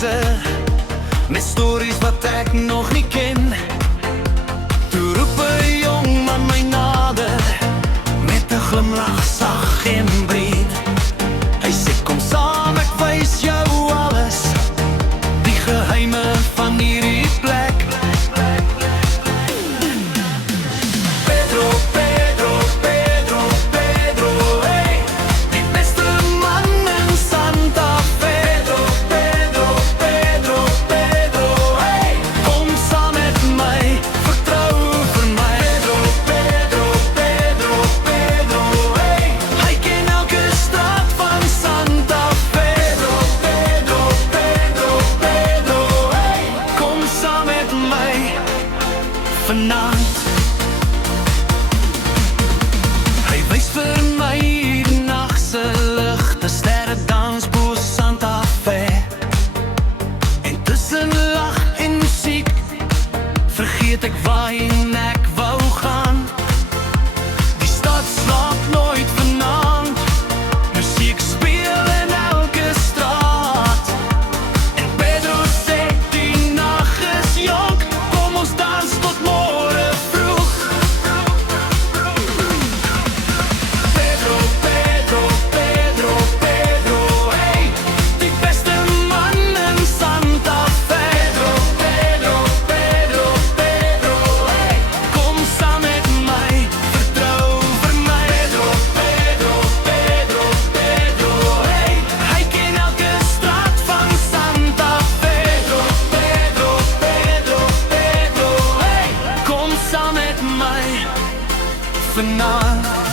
mense met stories wat ek nog nie ken. Toe roep 'n jong man my nader met 'n glimlach sag en breed. Hy sê kom saam, ek wys jou alles, die geheime van hierdie plek. Pedro, Pedro, Pedro, Pedro, hey, die beste man in Santa Fe. Pedro, Pedro, Pedro, Pedro, hey, kom saam met my, vertrou vir my. Pedro, Pedro, Pedro, Pedro, hey, hy ken elke straat van Santa Fe. Pedro, Pedro, Pedro, Pedro, hey, kom saam met my vanaand. Hy wys vir my die nagse ligte, sterre dans bo Santa Fe. En tussen lag en musiek vergeet ek waarheen ek wou gaan. Die stad slaap nooit vanaand, musiek speel in elke straat. En Pedro sê die nag is jonk, kom ons dans tot môre vroeg. Pedro, Pedro, Pedro, Pedro, hey, die beste man in Santa Fe. Pedro, Pedro, Pedro, Pedro, hey, kom saam met my, vertrou vir my. Pedro, Pedro, Pedro, Pedro, hey, hy ken elke straat van Santa Fe. Pedro, Pedro, Pedro, Pedro, hey, kom saam met my vanaand.